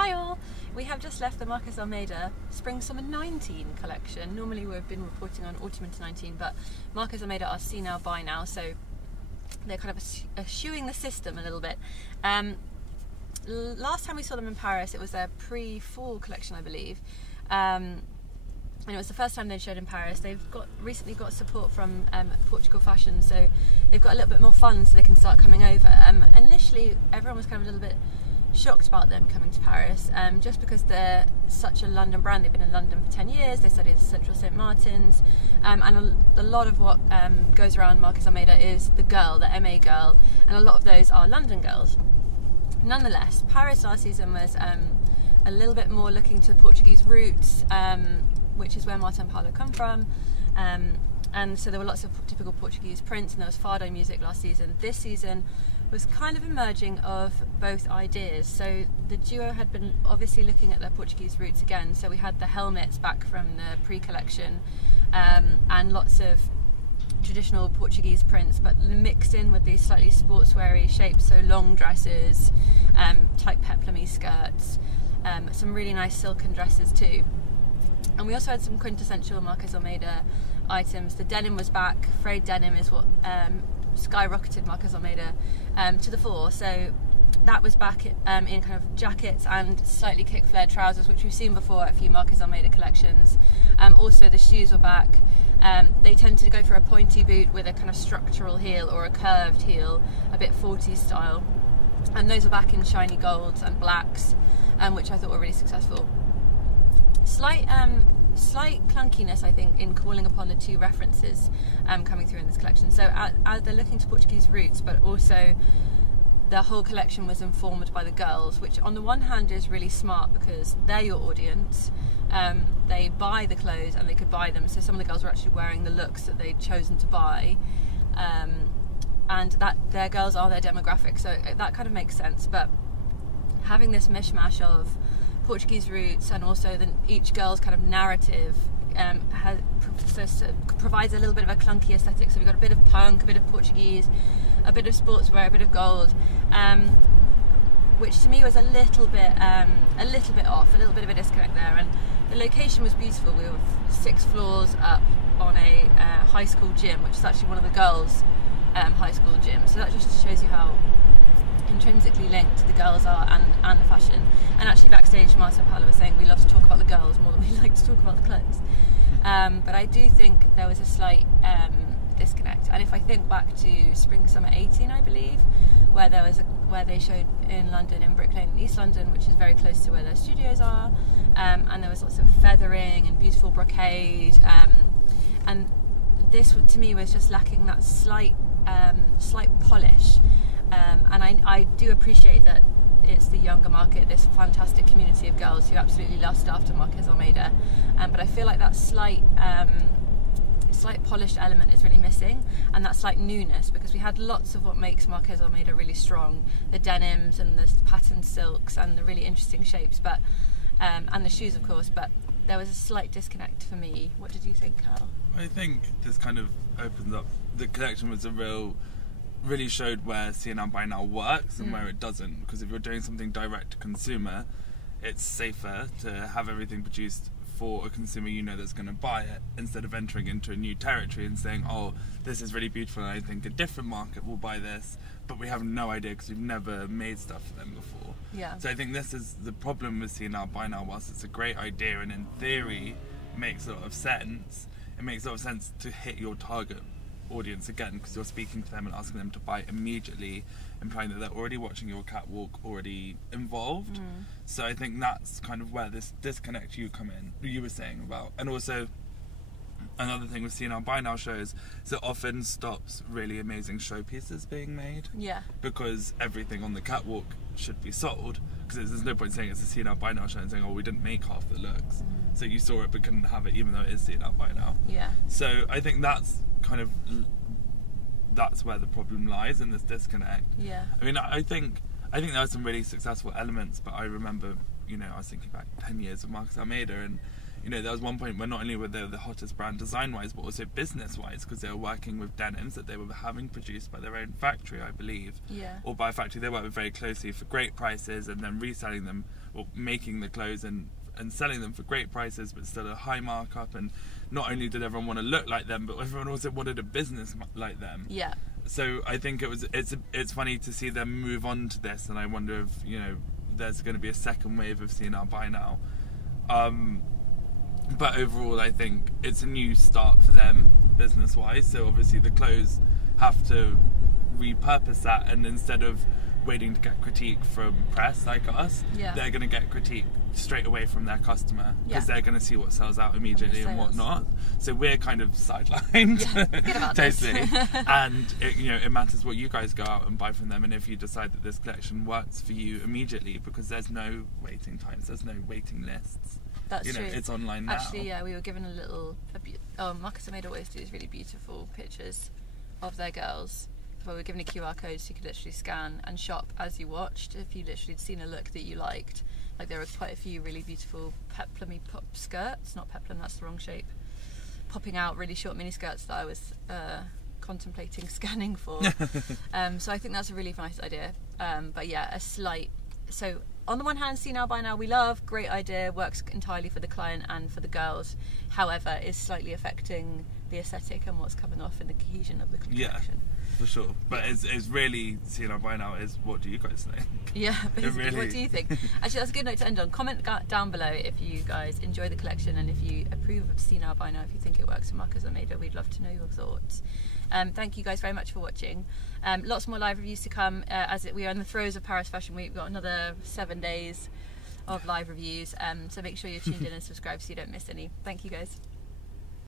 Hi all! We have just left the Marques'Almeida Spring/Summer 19 collection. Normally we've been reporting on Autumn/Winter 19, but Marques'Almeida are see now, buy now, so they're kind of eschewing the system a little bit. Last time we saw them in Paris, it was their pre-fall collection, I believe. And it was the first time they showed in Paris. They've recently got support from Portugal Fashion, so they've got a little bit more funds so they can start coming over. Initially, everyone was kind of a little bit shocked about them coming to Paris, just because they're such a London brand. They've been in London for 10 years, they studied at Central St. Martin's, and a lot of what goes around Marques'Almeida is the girl, the MA girl, and a lot of those are London girls. Nonetheless, Paris last season was a little bit more looking to Portuguese roots, which is where Marta and Paulo come from, and so there were lots of typical Portuguese prints, and there was fado music last season. This season was kind of a merging of both ideas. So the duo had been obviously looking at their Portuguese roots again, so we had the helmets back from the pre-collection, and lots of traditional Portuguese prints, but mixed in with these slightly sportsweary shapes, so long dresses, tight peplum-y skirts, some really nice silken dresses too. And we also had some quintessential Marques'Almeida items. The denim was back. Frayed denim is what skyrocketed Marques'Almeida to the fore. So that was back in kind of jackets and slightly kick-flared trousers, which we've seen before at a few Marques'Almeida collections. Also the shoes were back. They tend to go for a pointy boot with a kind of structural heel or a curved heel, a bit 40s style. And those are back in shiny golds and blacks, which I thought were really successful. Slight clunkiness, I think, in calling upon the two references coming through in this collection. So as they're looking to Portuguese roots, but also the whole collection was informed by the girls, which on the one hand is really smart because they're your audience. They buy the clothes and they could buy them, so some of the girls were actually wearing the looks that they'd chosen to buy, and that their girls are their demographic, so that kind of makes sense. But having this mishmash of Portuguese roots and also each girl's kind of narrative provides a little bit of a clunky aesthetic. So we've got a bit of punk, a bit of Portuguese, a bit of sportswear, a bit of gold, which to me was a little bit off, a little bit of a disconnect there. And the location was beautiful. We were 6 floors up on a high school gym, which is actually one of the girls' high school gyms. So that just shows you how intrinsically linked the girls are and the fashion. And actually backstage, Marta and Paulo were saying we love to talk about the girls more than we like to talk about the clothes. But I do think there was a slight disconnect. And if I think back to Spring/Summer 18, I believe, where they showed in London, in Brick Lane in East London, which is very close to where their studios are, and there was lots of feathering and beautiful brocade, and this to me was just lacking that slight polish. And I do appreciate that it's the younger market, this fantastic community of girls who absolutely lust after Marques'Almeida, but I feel like that slight polished element is really missing, and that slight newness, because we had lots of what makes Marques'Almeida really strong, the denims and the patterned silks and the really interesting shapes, but and the shoes of course, but there was a slight disconnect for me. What did you think, Carl? I think this kind of opens up, the collection was really showed where see now buy now works and where it doesn't, because if you're doing something direct to consumer, it's safer to have everything produced for a consumer you know that's going to buy it, instead of entering into a new territory and saying, oh, this is really beautiful and I think a different market will buy this, but we have no idea because we've never made stuff for them before. Yeah. So I think this is the problem with see now buy now. Whilst it's a great idea and in theory makes a lot of sense, it makes a lot of sense to hit your target audience again, because you're speaking to them and asking them to buy immediately, implying that they're already watching your catwalk, already involved. So I think that's kind of where this disconnect you were saying about. And also another thing with see now buy now shows is it often stops really amazing showpieces being made, because everything on the catwalk should be sold, because there's no point saying it's a see now buy now show and saying, oh, we didn't make half the looks, so you saw it but couldn't have it even though it is see now buy now. So I think that's where the problem lies, in this disconnect. I mean, I think there were some really successful elements, but I remember, I was thinking back 10 years of Marques'Almeida, and there was one point where not only were they the hottest brand design-wise, but also business-wise, because they were working with denims that they were having produced by their own factory, I believe, or by a factory they worked with very closely for great prices, and then reselling them making the clothes and selling them for great prices, but still a high markup. And not only did everyone want to look like them, but everyone also wanted a business like them. Yeah. So I think it's funny to see them move on to this, and I wonder if there's going to be a second wave of See Now Buy Now. But overall, I think it's a new start for them business-wise. So obviously the clothes have to repurpose that, and instead of waiting to get critique from press like us, they're going to get critique straight away from their customer, because they're going to see what sells out immediately and whatnot. So we're kind of sidelined, totally. And it matters what you guys go out and buy from them, and if you decide that this collection works for you immediately, because there's no waiting times, there's no waiting lists. That's true. It's online now. Actually, we were given a little. Marques'Almeida always do these really beautiful pictures of their girls. Well, we were given a QR code so you could literally scan and shop as you watched. If you literally had seen a look that you liked, like there were quite a few really beautiful peplumy pop skirts. Not peplum, that's the wrong shape. Popping out really short mini skirts that I was contemplating scanning for. So I think that's a really nice idea. But yeah, so on the one hand, See Now Buy Now we love, great idea, works entirely for the client and for the girls. However, is slightly affecting the aesthetic and what's coming off in the cohesion of the collection. Yeah, for sure. But it's really, See Now Buy Now is, what do you guys think? Yeah, basically, what do you think? Actually, that's a good note to end on. Comment down below if you guys enjoy the collection and if you approve of See Now Buy Now, if you think it works for Marques'Almeida. We'd love to know your thoughts. Thank you guys very much for watching. Lots more live reviews to come we are in the throes of Paris Fashion Week. We've got another 7 days of live reviews, so make sure you're tuned in and subscribe so you don't miss any. Thank you guys.